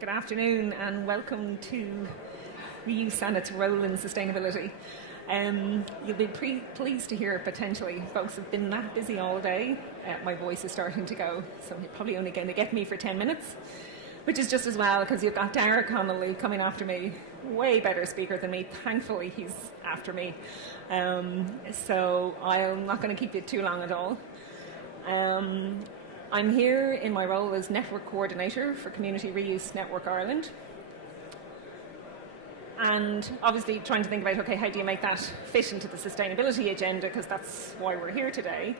Good afternoon and welcome to Reuse and its role in sustainability. You'll be pleased to hear potentially folks have been that busy all day. My voice is starting to go, so you're probably only going to get me for 10 minutes, which is just as well because you've got Dara Connolly coming after me, way better speaker than me. Thankfully, he's after me. So I'm not going to keep you too long at all. I'm here in my role as Network Coordinator for Community Reuse Network Ireland. And obviously trying to think about, okay, how do you make that fit into the sustainability agenda, because that's why we're here today.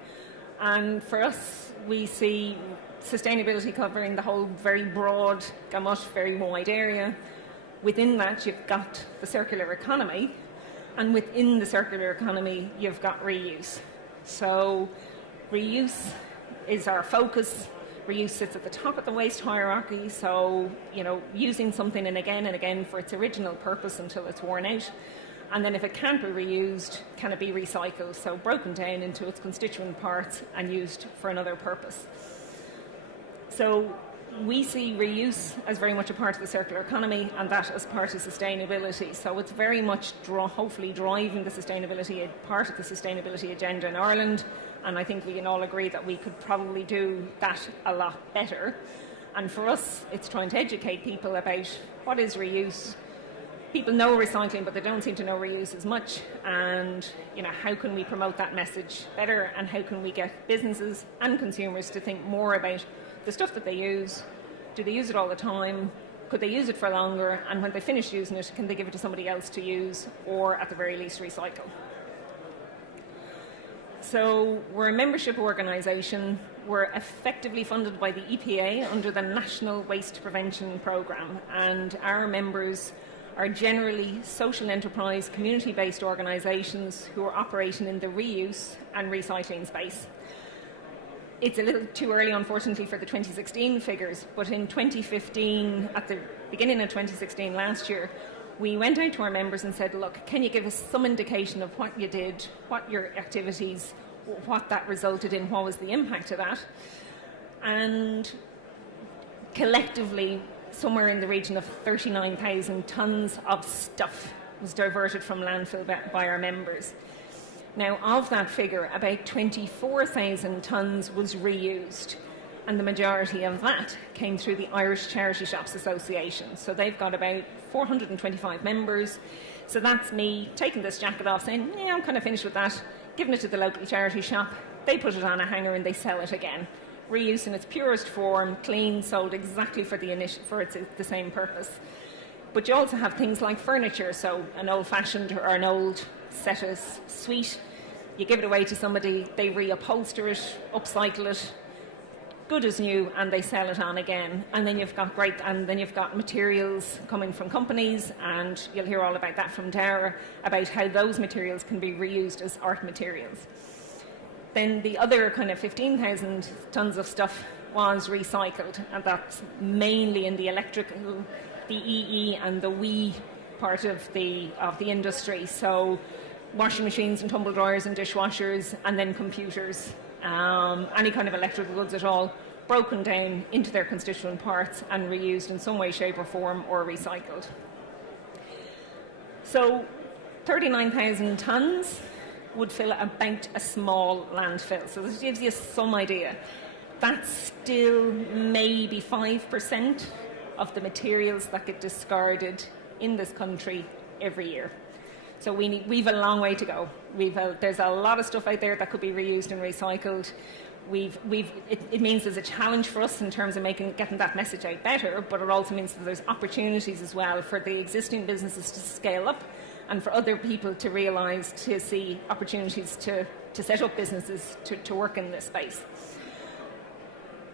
And for us, we see sustainability covering the whole very broad gamut, very wide area. Within that, you've got the circular economy, and within the circular economy, you've got reuse. So reuse is our focus. Reuse sits at the top of the waste hierarchy, so, using something and again for its original purpose until it's worn out. And then if it can't be reused, can it be recycled? So broken down into its constituent parts and used for another purpose. So we see reuse as very much a part of the circular economy, and that as part of sustainability. So it's very much hopefully driving the sustainability, part of the sustainability agenda in Ireland. And I think we can all agree that we could probably do that a lot better. And for us, it's trying to educate people about what is reuse. People know recycling, but they don't seem to know reuse as much. And, how can we promote that message better? And how can we get businesses and consumers to think more about the stuff that they use? Do they use it all the time? Could they use it for longer? And when they finish using it, can they give it to somebody else to use, or at the very least recycle? So we're a membership organisation. We're effectively funded by the EPA under the National Waste Prevention Programme, and our members are generally social enterprise, community-based organisations who are operating in the reuse and recycling space. It's a little too early, unfortunately, for the 2016 figures, but in 2015, at the beginning of 2016 last year, we went out to our members and said, look, can you give us some indication of what you did, what your activities, what that resulted in, what was the impact of that? And collectively, somewhere in the region of 39,000 tonnes of stuff was diverted from landfill by our members. Now, of that figure, about 24,000 tonnes was reused. And the majority of that came through the Irish Charity Shops Association. So they've got about 425 members. So that's me taking this jacket off, saying, yeah, I'm kind of finished with that, giving it to the local charity shop. They put it on a hanger and they sell it again. Reuse in its purest form, clean, sold exactly for the same purpose. But you also have things like furniture, so an old-fashioned or an old set of suite. You give it away to somebody, they reupholster it, upcycle it, good as new, and they sell it on again. And then you've got materials coming from companies, and you'll hear all about that from Dara, about how those materials can be reused as art materials. Then the other kind of 15,000 tonnes of stuff was recycled, and that's mainly in the electrical, the EE and the WE part of the industry. So washing machines and tumble dryers and dishwashers, and then computers. Any kind of electrical goods at all, broken down into their constituent parts and reused in some way, shape or form, or recycled. So 39,000 tonnes would fill about a small landfill. So this gives you some idea. That's still maybe 5% of the materials that get discarded in this country every year. So we've a long way to go. There's a lot of stuff out there that could be reused and recycled. It means there's a challenge for us in terms of getting that message out better, but it also means that there's opportunities as well for the existing businesses to scale up, and for other people to realise, to see opportunities to set up businesses to work in this space.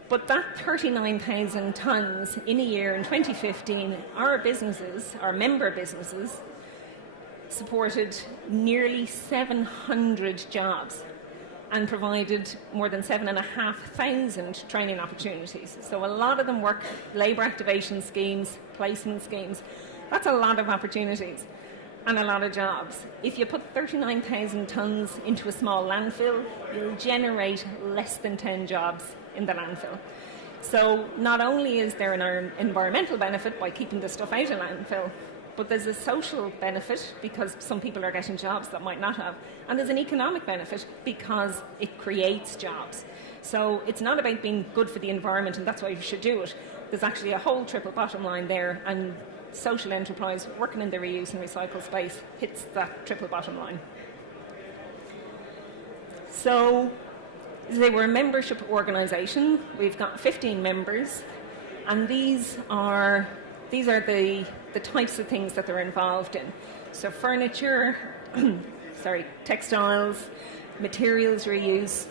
But that 39,000 tonnes in a year in 2015, our member businesses, supported nearly 700 jobs and provided more than 7,500 training opportunities. So a lot of them work labour activation schemes, placement schemes. That's a lot of opportunities and a lot of jobs. If you put 39,000 tonnes into a small landfill, you'll generate less than 10 jobs in the landfill. So not only is there an environmental benefit by keeping the stuff out of landfill, but there's a social benefit because some people are getting jobs that might not have. And there's an economic benefit because it creates jobs. So it's not about being good for the environment and that's why we should do it. There's actually a whole triple bottom line there, and social enterprise working in the reuse and recycle space hits that triple bottom line. So they were a membership organisation. We've got 15 members, and these are the types of things that they're involved in. So furniture, textiles, materials reuse.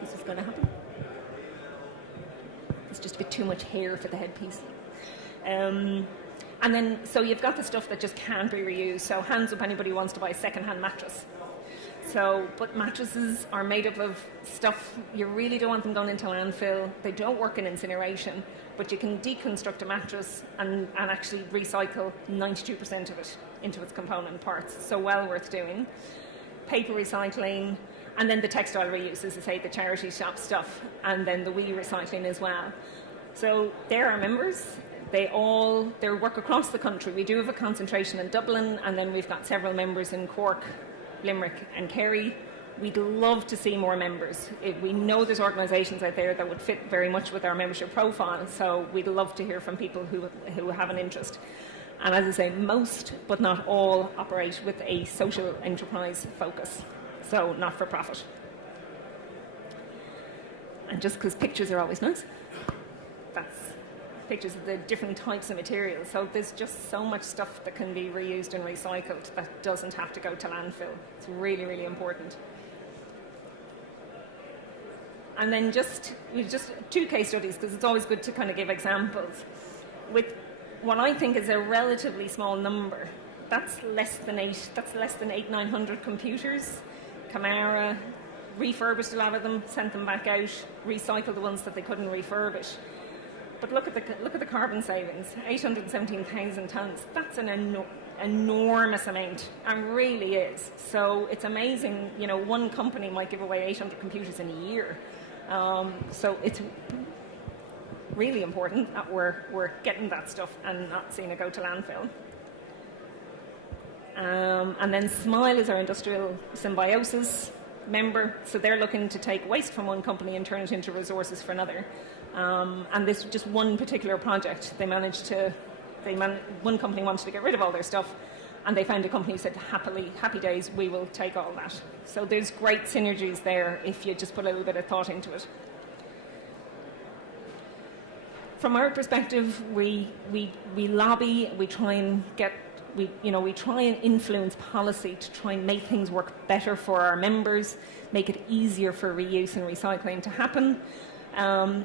This is going to happen. It's just a bit too much hair for the headpiece. And then, so you've got the stuff that just can't be reused. So hands up anybody who wants to buy a second-hand mattress. So, but mattresses are made up of stuff, you really don't want them going into landfill. They don't work in incineration, but you can deconstruct a mattress and actually recycle 92% of it into its component parts. So well worth doing. Paper recycling, and then the textile reuse, as I say, the charity shop stuff, and then the wee recycling as well. So they're our members. They work across the country. We do have a concentration in Dublin, and then we've got several members in Cork, Limerick and Kerry. We'd love to see more members. We know there's organisations out there that would fit very much with our membership profile, so we'd love to hear from people who have an interest. And as I say, most, but not all, operate with a social enterprise focus, so not for profit. And just because pictures are always nice, that's pictures of the different types of materials. So there's just so much stuff that can be reused and recycled that doesn't have to go to landfill. It's really, really important. And then just two case studies, because it's always good to kind of give examples. With what I think is a relatively small number, that's less than 900 computers. Camara refurbished a lot of them, sent them back out, recycled the ones that they couldn't refurbish. But look at the carbon savings, 817,000 tonnes. That's an enormous amount, and really is. So it's amazing. You know, one company might give away 800 computers in a year. So it's really important that we're getting that stuff and not seeing it go to landfill. And then SMILE is our industrial symbiosis member. So they're looking to take waste from one company and turn it into resources for another. And this just one particular project, one company wanted to get rid of all their stuff, and they found a company who said, happy days, we will take all that. So there's great synergies there if you just put a little bit of thought into it. From our perspective, we lobby, we try and influence policy to try and make things work better for our members, make it easier for reuse and recycling to happen.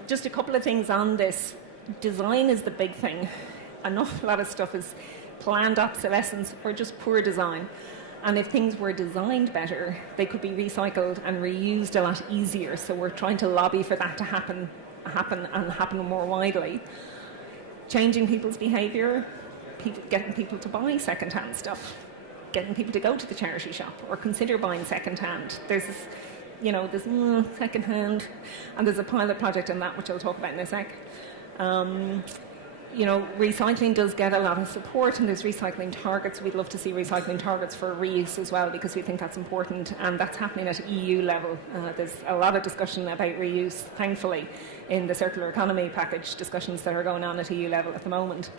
Just a couple of things on this. Design is the big thing. An awful lot of stuff is planned obsolescence or just poor design. And if things were designed better, they could be recycled and reused a lot easier. So we're trying to lobby for that to happen more widely. Changing people's behaviour, getting people to buy second-hand stuff, getting people to go to the charity shop or consider buying second-hand. There's second-hand, and there's a pilot project on that which I'll talk about in a sec. Recycling does get a lot of support, and there's recycling targets. We'd love to see recycling targets for reuse as well, because we think that's important, and that's happening at EU level. There's a lot of discussion about reuse, thankfully, in the circular economy package discussions that are going on at EU level at the moment.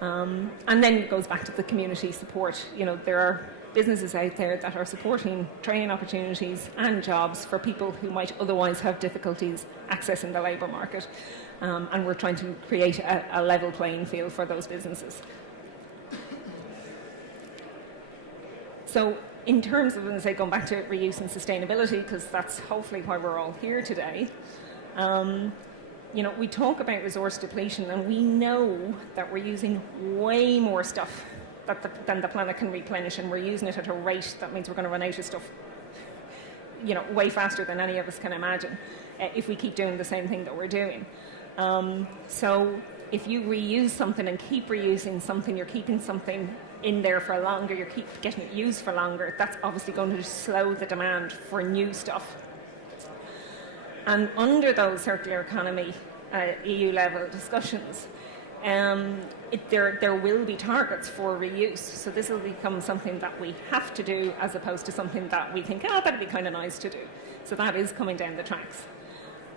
And then it goes back to the community support. There are businesses out there that are supporting training opportunities and jobs for people who might otherwise have difficulties accessing the labour market. And we're trying to create a level playing field for those businesses. So in terms of, as I say, going back to reuse and sustainability, because that's hopefully why we're all here today, we talk about resource depletion, and we know that we're using way more stuff than the planet can replenish, and we're using it at a rate that means we're going to run out of stuff way faster than any of us can imagine if we keep doing the same thing that we're doing. So if you reuse something and keep reusing something, you're keeping something in there for longer, you keep getting it used for longer, that's obviously going to slow the demand for new stuff. And under those circular economy EU level discussions, there will be targets for reuse. So this will become something that we have to do as opposed to something that we think, oh, that'd be kind of nice to do. So that is coming down the tracks.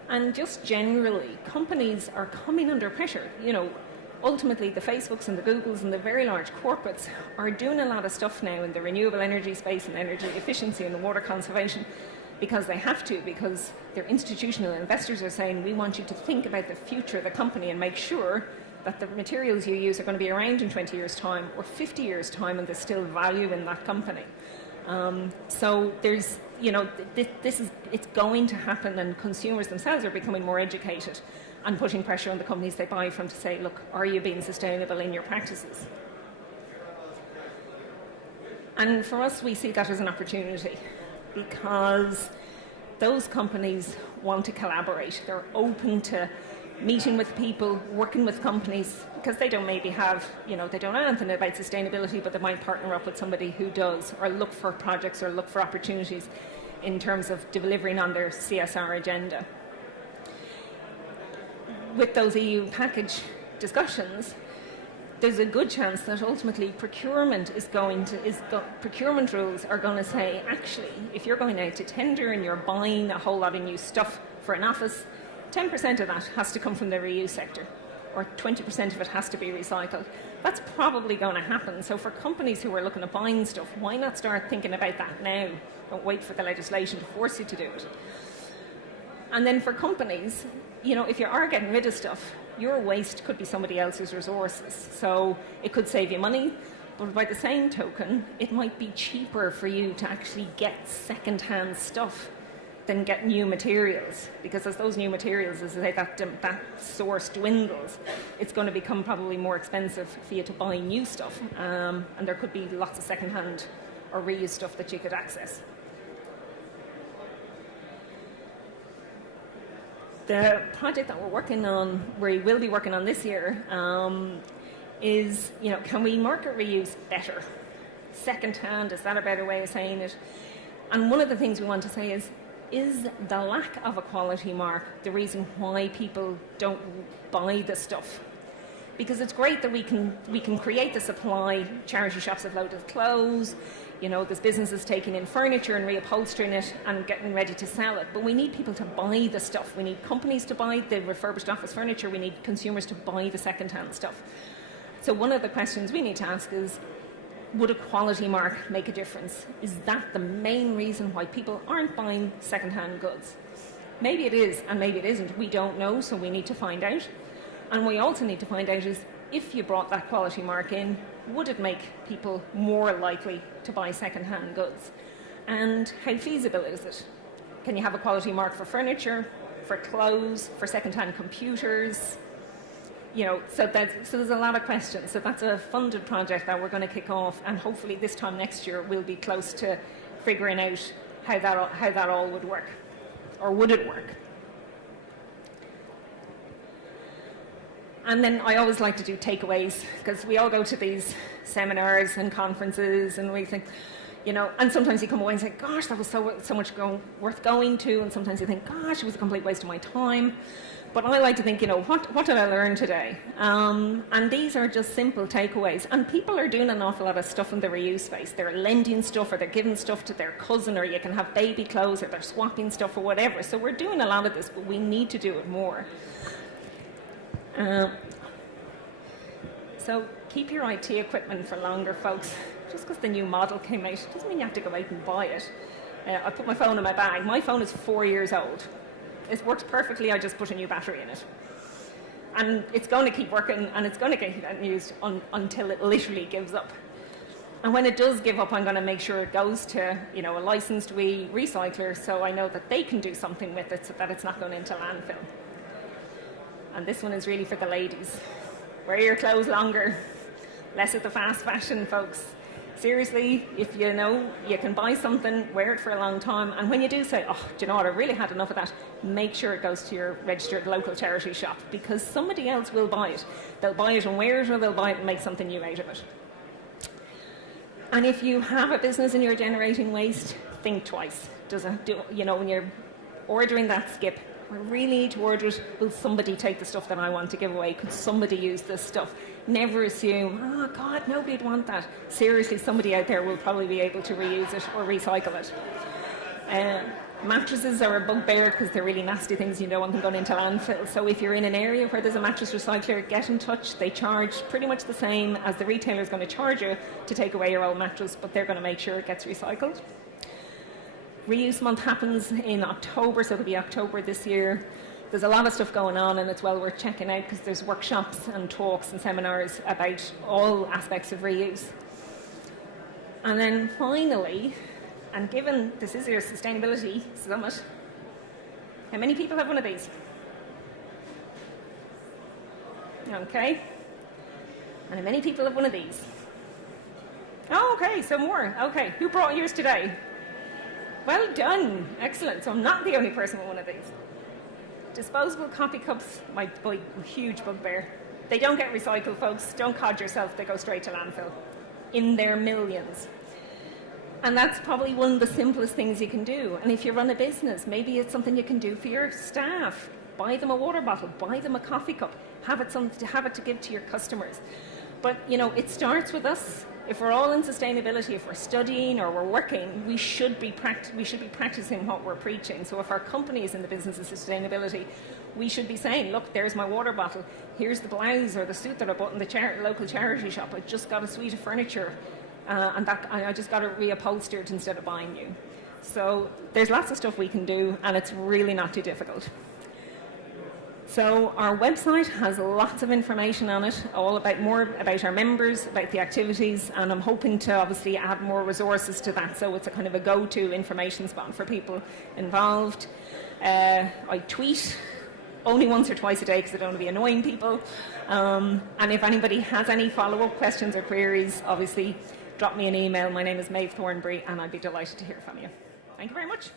And just generally, companies are coming under pressure. Ultimately, the Facebooks and the Googles and the very large corporates are doing a lot of stuff now in the renewable energy space and energy efficiency and water conservation because they have to, because their institutional investors are saying, we want you to think about the future of the company and make sure that the materials you use are going to be around in 20 years' time or 50 years' time and there's still value in that company. So there's, it's going to happen, and consumers themselves are becoming more educated and putting pressure on the companies they buy from to say, look, are you being sustainable in your practices? And for us, we see that as an opportunity because those companies want to collaborate. They're open to meeting with people, working with companies, because they don't maybe have, they don't know anything about sustainability, but they might partner up with somebody who does, or look for projects or look for opportunities in terms of delivering on their CSR agenda. With those EU package discussions, there's a good chance that ultimately procurement rules are going to say, actually, if you're going out to tender and you're buying a whole lot of new stuff for an office, 10% of that has to come from the reuse sector, or 20% of it has to be recycled. That's probably going to happen. So for companies who are looking at buying stuff, why not start thinking about that now? Don't wait for the legislation to force you to do it. And then for companies, if you are getting rid of stuff, your waste could be somebody else's resources. So it could save you money, but by the same token, it might be cheaper for you to actually get second-hand stuff than get new materials, because as those new materials, as I say, that source dwindles, it's going to become probably more expensive for you to buy new stuff, and there could be lots of second-hand or reused stuff that you could access. The project that we're working on, we will be working on this year, is, can we market reuse better? Second-hand, is that a better way of saying it? And one of the things we want to say is the lack of a quality mark the reason why people don't buy the stuff? Because it's great that we can create the supply. Charity shops have loads of clothes. There's businesses taking in furniture and reupholstering it and getting ready to sell it. But we need people to buy the stuff. We need companies to buy the refurbished office furniture. We need consumers to buy the second-hand stuff. So one of the questions we need to ask is, would a quality mark make a difference? Is that the main reason why people aren't buying second-hand goods? Maybe it is, and maybe it isn't. We don't know, so we need to find out. And we also need to find out is, if you brought that quality mark in, would it make people more likely to buy second-hand goods? And how feasible is it? Can you have a quality mark for furniture, for clothes, for second-hand computers? So there's a lot of questions. So that's a funded project that we're going to kick off, and hopefully this time next year we'll be close to figuring out how that all would work, or would it work? And then I always like to do takeaways, because we all go to these seminars and conferences and we think, and sometimes you come away and say, gosh, that was so much worth going to, and sometimes you think, gosh, it was a complete waste of my time. But I like to think, what did I learn today? And these are just simple takeaways. And people are doing an awful lot of stuff in the reuse space. They're lending stuff, or they're giving stuff to their cousin, or you can have baby clothes, or they're swapping stuff, or whatever. So we're doing a lot of this, but we need to do it more. So keep your IT equipment for longer, folks. Just because the new model came out doesn't mean you have to go out and buy it. I put my phone in my bag. My phone is 4 years old. It works perfectly. I just put a new battery in it. And it's going to keep working, and it's going to get used until it literally gives up. And when it does give up, I'm going to make sure it goes to a licensed recycler, so I know that they can do something with it so that it's not going into landfill. And this one is really for the ladies. Wear your clothes longer. Less of the fast fashion, folks. Seriously, if you can buy something, wear it for a long time. And when you do say, oh, do you know what, I really had enough of that, make sure it goes to your registered local charity shop, because somebody else will buy it. They'll buy it and wear it, or they'll buy it and make something new out of it. And if you have a business and you're generating waste, think twice. When you're ordering that skip, We really need to order it. Will somebody take the stuff that I want to give away? Could somebody use this stuff? Never assume, oh God, nobody'd want that. Seriously, somebody out there will probably be able to reuse it or recycle it. Mattresses are a bugbear because they're really nasty things. You don't want them going into landfill. So if you're in an area where there's a mattress recycler, get in touch. They charge pretty much the same as the retailer is going to charge you to take away your old mattress, but they're going to make sure it gets recycled. Reuse month happens in October, so it'll be October this year. There's a lot of stuff going on, and it's well worth checking out because there's workshops and talks and seminars about all aspects of reuse. And then finally, and given this is your sustainability summit, how many people have one of these? Okay. And how many people have one of these? Oh, okay, so more. Okay, who brought yours today? Well done. Excellent. So I'm not the only person with one of these. Disposable coffee cups, my huge bugbear. They don't get recycled, folks. Don't cod yourself. They go straight to landfill in their millions. And that's probably one of the simplest things you can do. And if you run a business, maybe it's something you can do for your staff. Buy them a water bottle, buy them a coffee cup, have it to give to your customers. But, it starts with us. If we're all in sustainability, if we're studying or we're working, we should be practicing what we're preaching. So if our company is in the business of sustainability, we should be saying, look, there's my water bottle. Here's the blouse or the suit that I bought in the local charity shop. I just got a suite of furniture. And I just got it reupholstered instead of buying new. So there's lots of stuff we can do, and it's really not too difficult. So our website has lots of information on it, more about our members, about the activities, and I'm hoping to obviously add more resources to that, so it's a kind of a go-to information spot for people involved. I tweet only once or twice a day because I don't want to be annoying people. And if anybody has any follow-up questions or queries, obviously drop me an email. My name is Maeve Thornberry, and I'd be delighted to hear from you. Thank you very much.